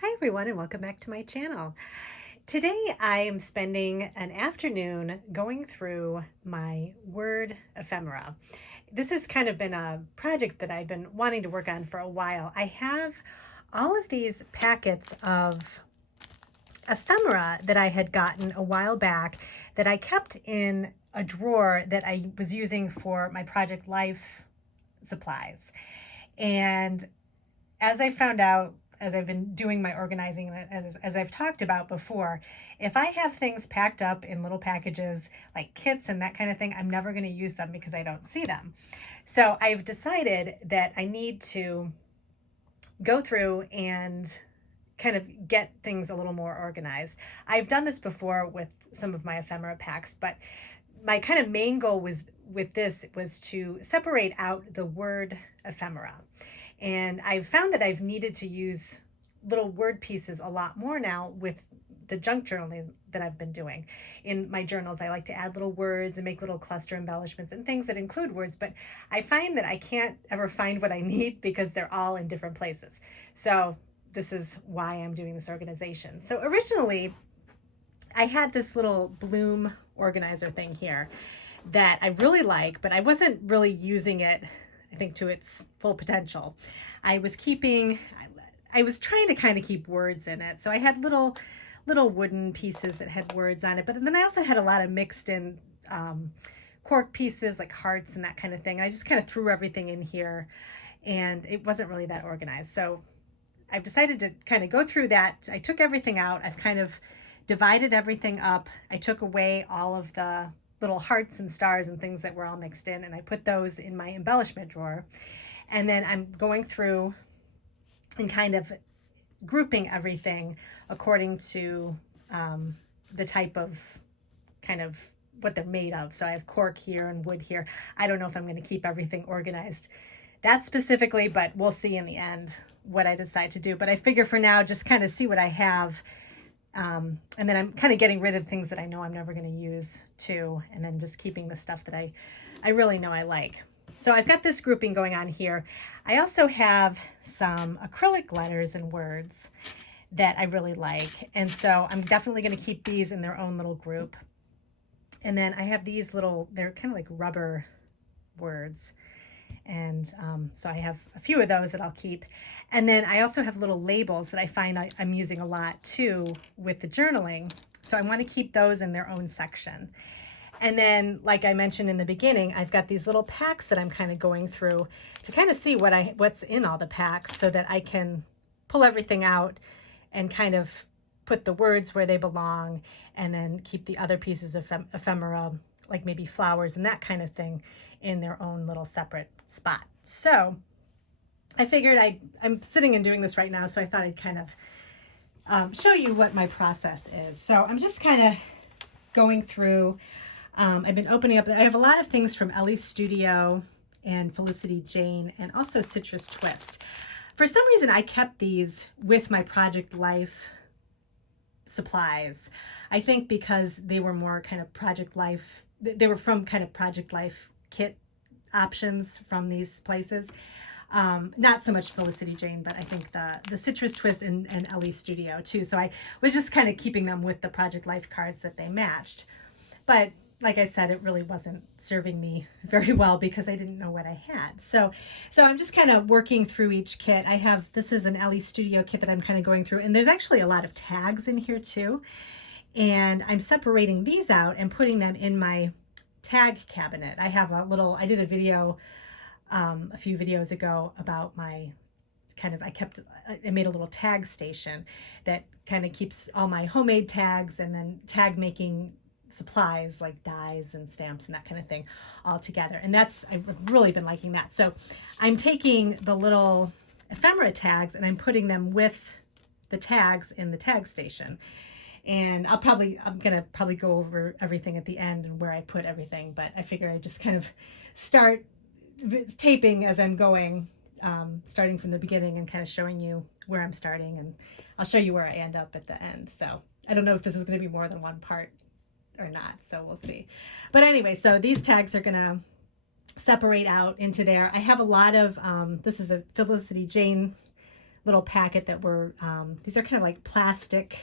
Hi everyone and welcome back to my channel. Today I am spending an afternoon going through my word ephemera. This has kind of been a project that I've been wanting to work on for a while. I have all of these packets of ephemera that I had gotten a while back that I kept in a drawer that I was using for my Project Life supplies. And as I found out, as I've been doing my organizing, as I've talked about before, if I have things packed up in little packages like kits and that kind of thing, I'm never going to use them because I don't see them. So I've decided that I need to go through and kind of get things a little more organized. I've done this before with some of my ephemera packs, but my kind of main goal was to separate out the word ephemera. And I've found that I've needed to use little word pieces a lot more now with the junk journaling that I've been doing. In my journals, I like to add little words and make little cluster embellishments and things that include words, but I find that I can't ever find what I need because they're all in different places. So this is why I'm doing this organization. So originally, I had this little bloom organizer thing here that I really like, but I wasn't really using it, I think, to its full potential. I was trying to kind of keep words in it. So I had little wooden pieces that had words on it, but then I also had a lot of mixed in cork pieces like hearts and that kind of thing. I just kind of threw everything in here and it wasn't really that organized. So I've decided to kind of go through that. I took everything out. I've kind of divided everything up. I took away all of the little hearts and stars and things that were all mixed in, and I put those in my embellishment drawer. And then I'm going through and kind of grouping everything according to the type of kind of what they're made of. So I have cork here and wood here. I don't know if I'm going to keep everything organized that specifically, but we'll see in the end what I decide to do. But I figure for now, just kind of see what I have. And then I'm kind of getting rid of things that I know I'm never going to use too. And then just keeping the stuff that I really know I like. So I've got this grouping going on here. I also have some acrylic letters and words that I really like. And so I'm definitely going to keep these in their own little group. And then I have these they're kind of like rubber words. And so I have a few of those that I'll keep. And then I also have little labels that I find I'm using a lot too with the journaling. So I want to keep those in their own section. And then, like I mentioned in the beginning, I've got these little packs that I'm kind of going through to kind of see what's in all the packs so that I can pull everything out and kind of put the words where they belong and then keep the other pieces of ephemera, like maybe flowers and that kind of thing, in their own little separate spot. So I figured I'm sitting and doing this right now, so I thought I'd kind of show you what my process is. So I'm just kind of going through. I've been opening up. I have a lot of things from Ellie's Studio and Felicity Jane and also Citrus Twist. For some reason, I kept these with my Project Life supplies. I think because they were more kind of Project Life. They were from kind of Project Life kit options from these places. Not so much Felicity Jane, but I think the Citrus Twist and Ellie's Studio too. So I was just kind of keeping them with the Project Life cards that they matched. But like I said, it really wasn't serving me very well because I didn't know what I had. So I'm just kind of working through each kit. This is an Ellie's Studio kit that I'm kind of going through, and there's actually a lot of tags in here too. And I'm separating these out and putting them in my tag cabinet. I did a video a few videos ago about I made a little tag station that kind of keeps all my homemade tags and then tag making supplies like dies and stamps and that kind of thing all together. And I've really been liking that. So I'm taking the little ephemera tags and I'm putting them with the tags in the tag station. And I'm gonna probably go over everything at the end and where I put everything, but I figure I just kind of start taping as I'm going, starting from the beginning and kind of showing you where I'm starting, and I'll show you where I end up at the end. So I don't know if this is going to be more than one part or not, so we'll see. But anyway, so these tags are gonna separate out into there. I have a lot of, this is a Felicity Jane little packet that were, these are kind of like plastic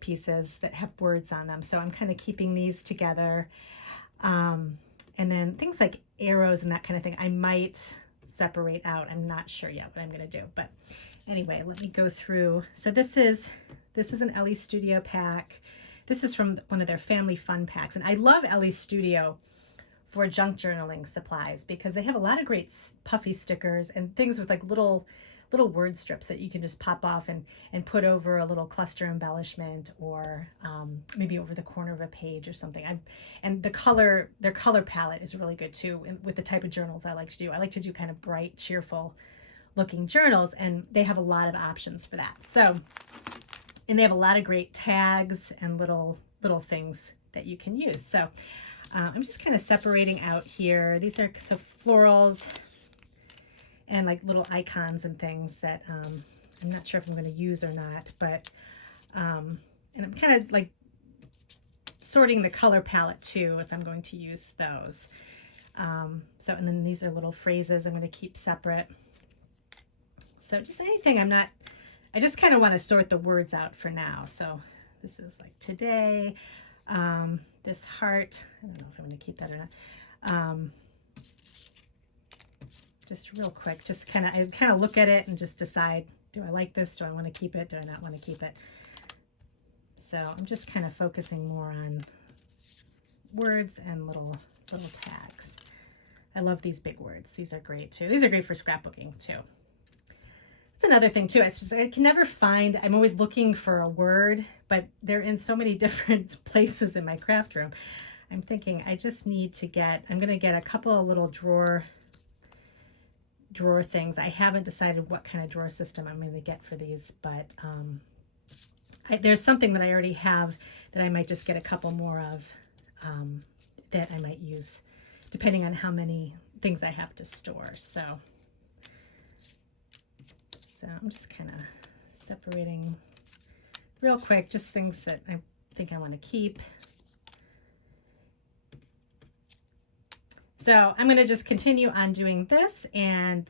pieces that have words on them. So I'm kind of keeping these together. And then things like arrows and that kind of thing, I might separate out. I'm not sure yet what I'm going to do. But anyway, let me go through. So this is an Ellie Studio pack. This is from one of their family fun packs. And I love Ellie Studio for junk journaling supplies because they have a lot of great puffy stickers and things with like little word strips that you can just pop off and put over a little cluster embellishment, or maybe over the corner of a page or something. And their color palette is really good too with the type of journals I like to do. I like to do kind of bright, cheerful looking journals, and they have a lot of options for that. So, and they have a lot of great tags and little things that you can use. So I'm just kind of separating out here. These are some florals and like little icons and things that I'm not sure if I'm going to use or not, but and I'm kind of like sorting the color palette too if I'm going to use those. So, and then these are little phrases I'm going to keep separate. So just anything I just kind of want to sort the words out for now. So this is like today, this heart, I don't know if I'm going to keep that or not. Just real quick, just I kind of look at it and just decide, do I like this? Do I want to keep it? Do I not want to keep it? So I'm just kind of focusing more on words and little tags. I love these big words. These are great too. These are great for scrapbooking too. That's another thing too. It's just, I can never find, I'm always looking for a word, but they're in so many different places in my craft room. I'm thinking I just need to I'm going to get a couple of little drawer things. I haven't decided what kind of drawer system I'm going to get for these, but there's something that I already have that I might just get a couple more of that I might use depending on how many things I have to store. So I'm just kind of separating real quick, just things that I think I want to keep. So I'm going to just continue on doing this, and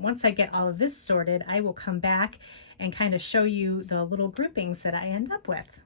once I get all of this sorted, I will come back and kind of show you the little groupings that I end up with.